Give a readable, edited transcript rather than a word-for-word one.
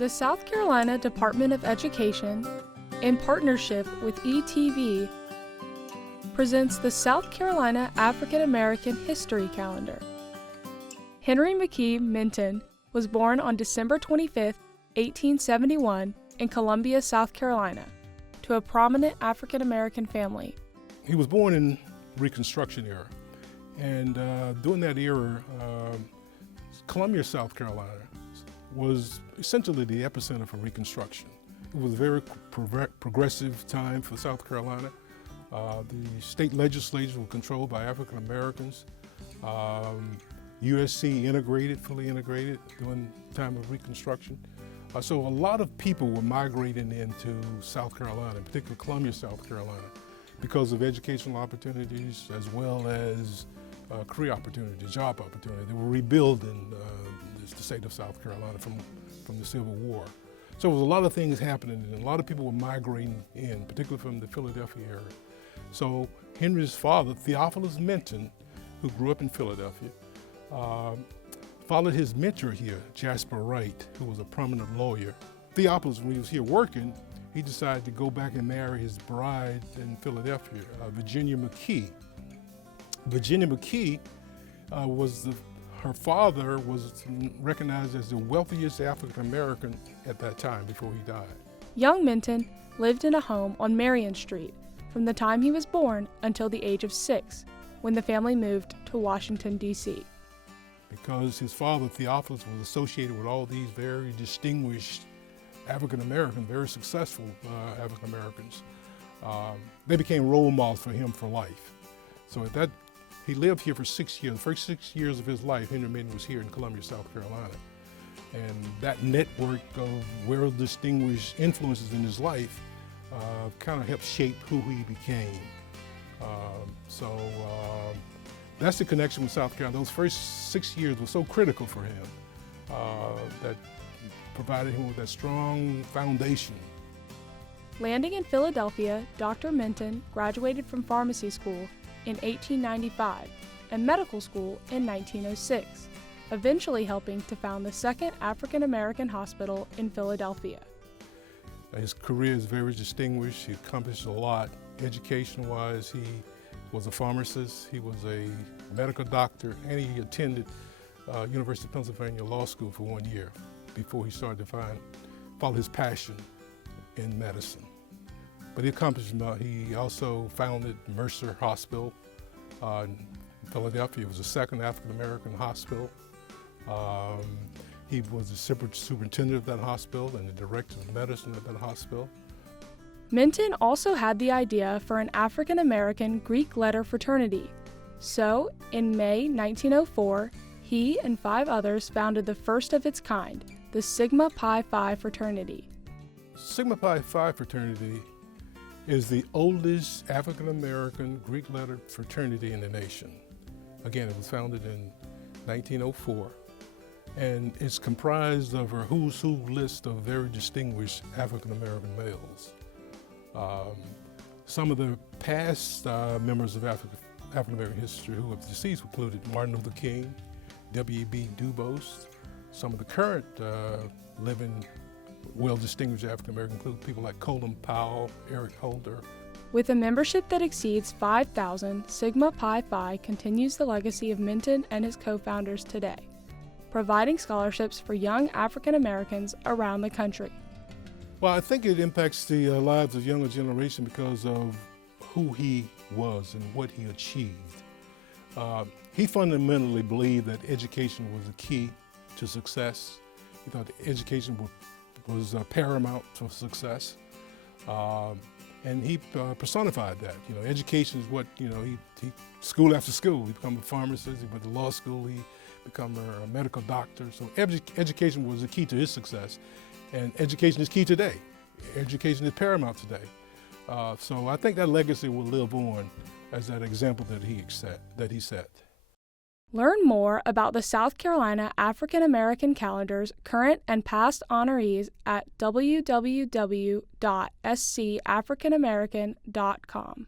The South Carolina Department of Education, in partnership with ETV, presents the South Carolina African American History Calendar. Henry McKee Minton was born on December 25, 1871, in Columbia, South Carolina, to a prominent African American family. He was born in Reconstruction era, and during that era, Columbia, South Carolina was essentially the epicenter for Reconstruction. It was a very progressive time for South Carolina. The state legislatures were controlled by African Americans. USC fully integrated during the time of Reconstruction. So a lot of people were migrating into South Carolina, in particular Columbia, South Carolina, because of educational opportunities as well as career opportunities, job opportunities. They were rebuilding the state of South Carolina from the Civil War. So there was a lot of things happening, and a lot of people were migrating in, particularly from the Philadelphia area. So Henry's father, Theophilus Minton, who grew up in Philadelphia, followed his mentor here, Jasper Wright, who was a prominent lawyer. Theophilus, when he was here working, he decided to go back and marry his bride in Philadelphia, Virginia McKee. Virginia McKee her father was recognized as the wealthiest African American at that time before he died. Young Minton lived in a home on Marion Street from the time he was born until the age of 6, when the family moved to Washington, D.C. Because his father, Theophilus, was associated with all these very distinguished African Americans, very successful African Americans, they became role models for him for life. So he lived here for 6 years. The first 6 years of his life, Henry Minton was here in Columbia, South Carolina. And that network of well-distinguished influences in his life kind of helped shape who he became. That's the connection with South Carolina. Those first 6 years were so critical for him that provided him with that strong foundation. Landing in Philadelphia, Dr. Minton graduated from pharmacy school in 1895 and medical school in 1906, eventually helping to found the second African American hospital in Philadelphia. His career is very distinguished. He accomplished a lot. Education-wise, he was a pharmacist, he was a medical doctor, and he attended University of Pennsylvania Law School for 1 year before he started to follow his passion in medicine. But he accomplished a lot. He also founded Mercer Hospital in Philadelphia. It was the second African-American hospital. He was the superintendent of that hospital and the director of medicine at that hospital. Minton also had the idea for an African-American Greek letter fraternity. So, in May 1904, he and 5 others founded the first of its kind, the Sigma Pi Phi Fraternity. Sigma Pi Phi Fraternity is the oldest African-American Greek letter fraternity in the nation. Again, it was founded in 1904, and it's comprised of a who's who list of very distinguished African-American males. Some of the past members of African-American history who have deceased included Martin Luther King, W.E.B. Du Bois. Some of the current living well-distinguished African-American include people like Colin Powell, Eric Holder. With a membership that exceeds 5,000, Sigma Pi Phi continues the legacy of Minton and his co-founders today, providing scholarships for young African Americans around the country. Well, I think it impacts the lives of younger generation because of who he was and what he achieved. He fundamentally believed that education was the key to success. He thought that education was paramount to success. And he personified that. Education is what, he school after school, he became a pharmacist, he went to law school, he became a medical doctor. So education was the key to his success. And education is key today. Education is paramount today. So I think that legacy will live on as that example that he set. Learn more about the South Carolina African American Calendar's current and past honorees at www.scafricanamerican.com.